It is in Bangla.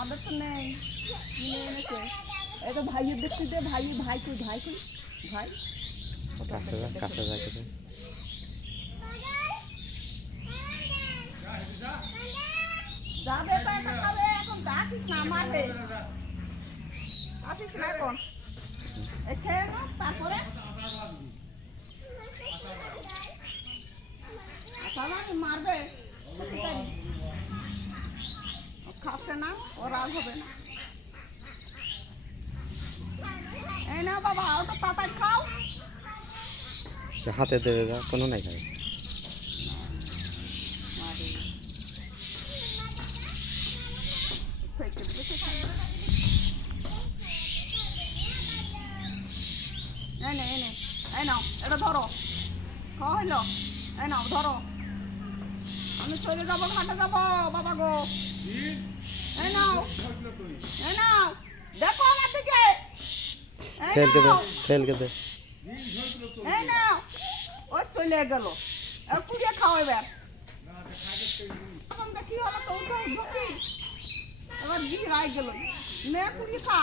আমাদের তো নেই কিনে এনেছে এই তো ভাইয়ের দেখতে দে ভাই ভাই কই ভাই কই ভাই কাছে যাইতে যাবে তো একা খাবে এখন আসিস না মারবে আসিস না এখন খেয়ে নাও তারপরে মারবে খাচ্ছে না ও রাগ হবে না এই না বাবা ওটা তাড়াতাড়ি খাও হাতে দেবে যা কোনো নাই খাবে এনে এনে এই নাও এটা ধরো খাওয়া হইলো এই নাও ধরো আমি চলে যাবো ঘাটে যাবো বাবা গো এই নাও দেখো আমার দিকে খেলকে দে এই নাও ও চলে গেল কুড়িয়ে খাও এবার এখন দেখি হলো তো ঢুকি এবার গিয়ে রায় গেল নে কুড়িয়ে খা